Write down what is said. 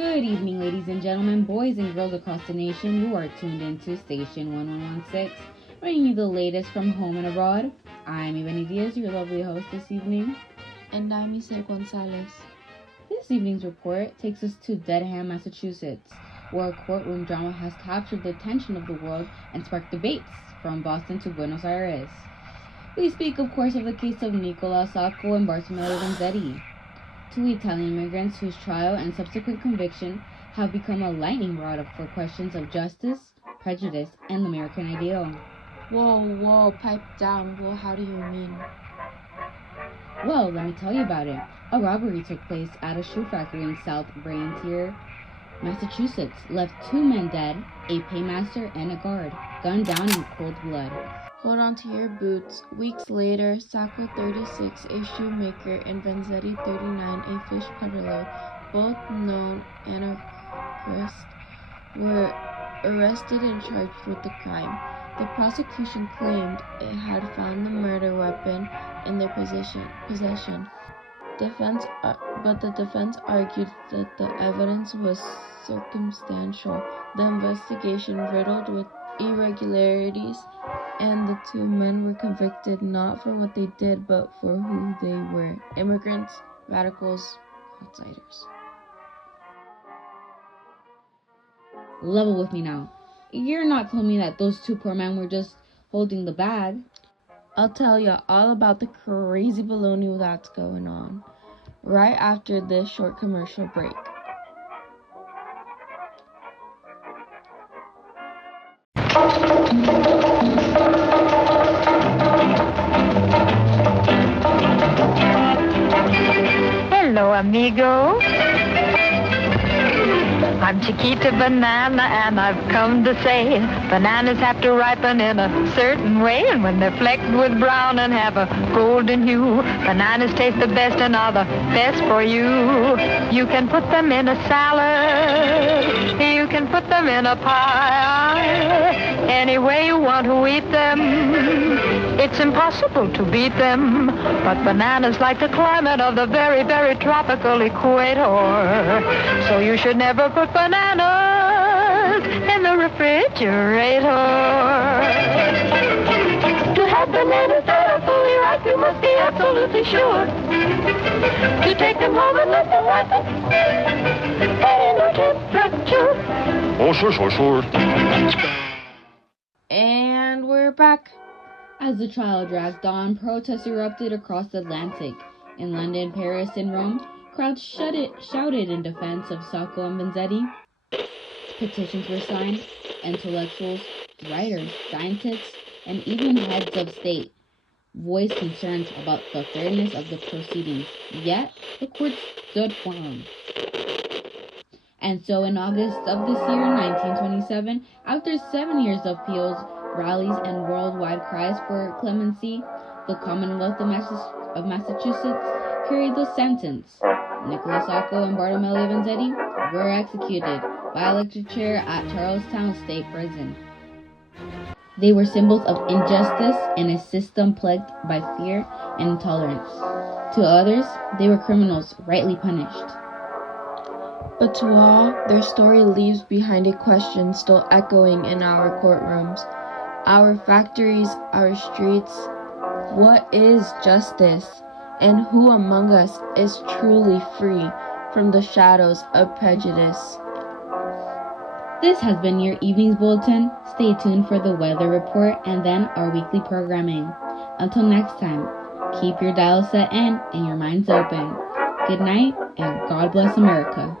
Good evening, ladies and gentlemen, boys and girls across the nation. You are tuned into Station 1116, bringing you the latest from home and abroad. I'm Ivani Diaz, your lovely host this evening. And I'm Isel Gonzalez. This evening's report takes us to Dedham, Massachusetts, where a courtroom drama has captured the attention of the world and sparked debates from Boston to Buenos Aires. We speak, of course, of the case of Nicola Sacco and Bartolomeo Vanzetti, two Italian immigrants whose trial and subsequent conviction have become a lightning rod for questions of justice, prejudice, and the American ideal. Whoa, pipe down. Well, how do you mean? Well, let me tell you about it. A robbery took place at a shoe factory in South Braintree, Massachusetts, left two men dead, a paymaster and a guard, gunned down in cold blood. Hold on to your boots. Weeks later, Sacco, 36, a shoemaker, and Vanzetti, 39, a fish peddler, both known anarchists, were arrested and charged with the crime. The prosecution claimed it had found the murder weapon in their possession. But the defense argued that the evidence was circumstantial, the investigation riddled with irregularities, and the two men were convicted not for what they did, but for who they were: immigrants, radicals, outsiders. Level with me now. You're not telling me that those two poor men were just holding the bag. I'll tell you all about the crazy baloney that's going on right after this short commercial break. Hello, amigo. I'm Chiquita Banana, and I've come to say bananas have to ripen in a certain way, and when they're flecked with brown and have a golden hue, bananas taste the best and are the best for you. You can put them in a salad, you can put them in a pie, any way you want to eat them. It's impossible to beat them, but bananas like the climate of the very, very tropical equator. So you should never put bananas in the refrigerator. To have bananas that are fully ripe, you must be absolutely sure to take them home and let them ripen at indoor temperature. Oh, sure. And we're back. As the trial dragged on, protests erupted across the Atlantic. In London, Paris, and Rome, crowds shouted in defense of Sacco and Vanzetti. Petitions were signed. Intellectuals, writers, scientists, and even heads of state voiced concerns about the fairness of the proceedings. Yet, the court stood firm. And so in August of this year, 1927, after 7 years of appeals, rallies, and worldwide cries for clemency, the Commonwealth of Massachusetts carried the sentence. Nicola Sacco and Bartolomeo Vanzetti were executed by electric chair at Charlestown State Prison. They were symbols of injustice in a system plagued by fear and intolerance. To others, they were criminals rightly punished. But to all, their story leaves behind a question still echoing in our courtrooms, our factories, our streets. What is justice? And who among us is truly free from the shadows of prejudice? This has been your evening's bulletin. Stay tuned for the weather report and then our weekly programming. Until next time, keep your dial set in and your minds open. Good night and God bless America.